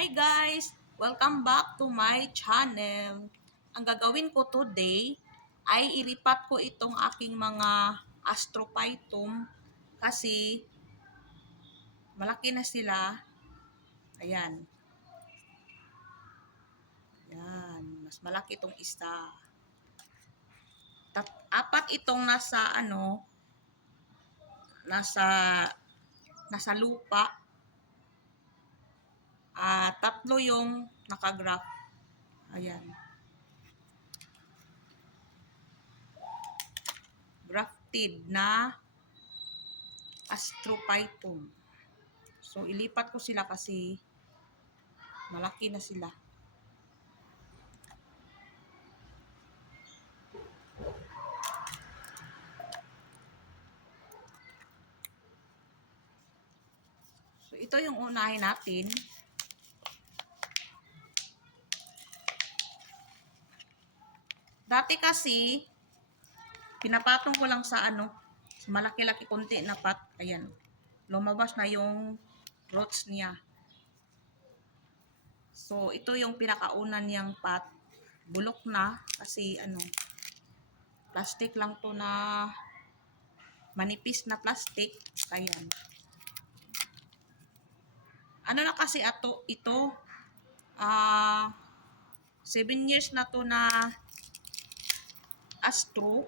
Hi guys! Welcome back to my channel. Ang gagawin ko today ay ilipat ko itong aking mga astrophytum kasi malaki na sila. Ayan. Ayan. Mas malaki itong isa. Apat itong nasa lupa. Tatlo yung nakagraph. Ayan. Grafted na astrophytum. So, ilipat ko sila kasi malaki na sila. So, ito yung unahin natin. Dati kasi, pinapatong ko lang sa malaki-laki konti na pot. Ayan. Lumabas na yung roots niya. So, ito yung pinakaunan niyang pot. Bulok na kasi plastic lang to na manipis na plastic. Ayan. Ano na kasi ito 7 years na to na astro.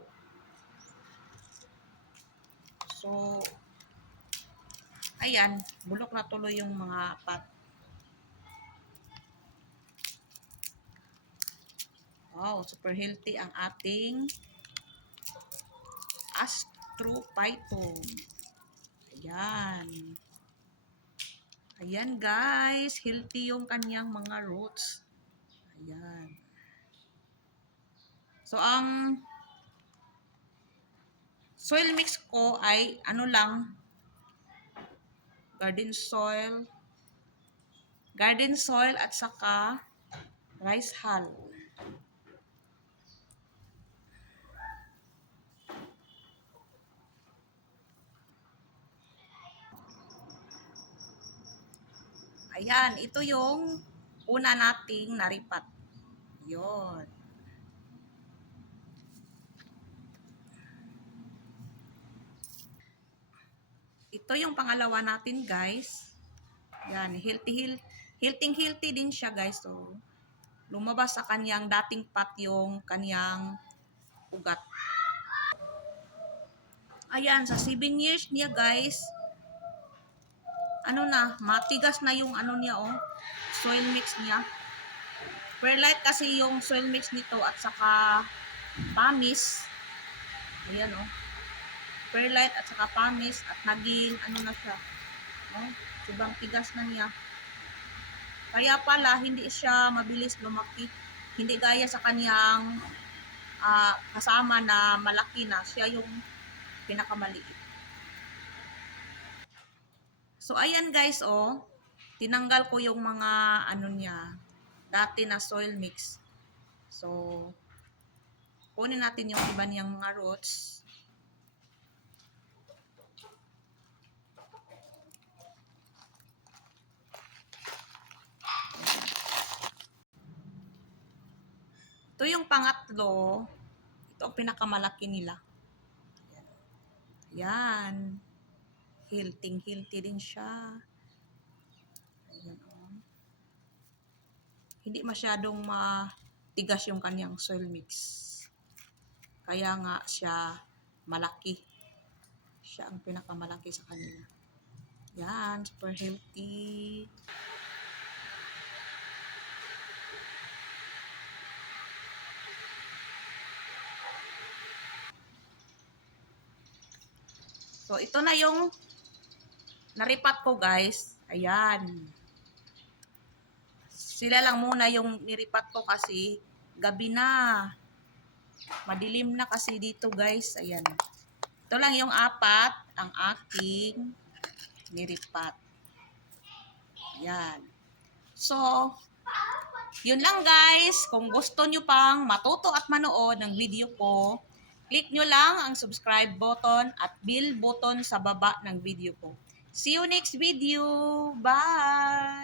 So, ayan, bulok na tuloy yung mga pot. Wow, super healthy ang ating astrophytum. Ayan. Ayan guys, healthy yung kanyang mga roots. Ayan. So, ang soil mix ko ay garden soil at saka rice hull. Ayan, ito yung una nating naripat. Yun. Ito yung pangalawa natin, guys. Yan, healthy din siya, guys. So, lumabas sa kanyang dating pot yung kanyang ugat. Ayan, sa 7 years niya, guys, matigas na yung niya, soil mix niya. Perlite kasi yung soil mix nito at saka pamis. Ayan, perlite at saka pamis at naging na siya. Sobrang tigas na niya. Kaya pala hindi siya mabilis lumaki. Hindi gaya sa kanyang kasama na malaki na. Siya yung pinakamaliit. So ayan guys, tinanggal ko yung mga niya, dati na soil mix. So kunin natin yung iba niyang mga roots. Ito yung pangatlo. Ito ang pinakamalaki nila. Ayan. Healthy din siya. Ayan, Hindi masyadong matigas yung kanyang soil mix. Kaya nga siya malaki. Siya ang pinakamalaki sa kanila. Yan, super healthy. So, ito na yung naripat ko, guys. Ayan. Sila lang muna yung niripat ko kasi gabi na. Madilim na kasi dito, guys. Ayan. Ito lang yung apat ang aking niripat. Ayan. So, yun lang guys. Kung gusto nyo pang matuto at manood ng video ko, click nyo lang ang subscribe button at bell button sa baba ng video ko. See you next video. Bye!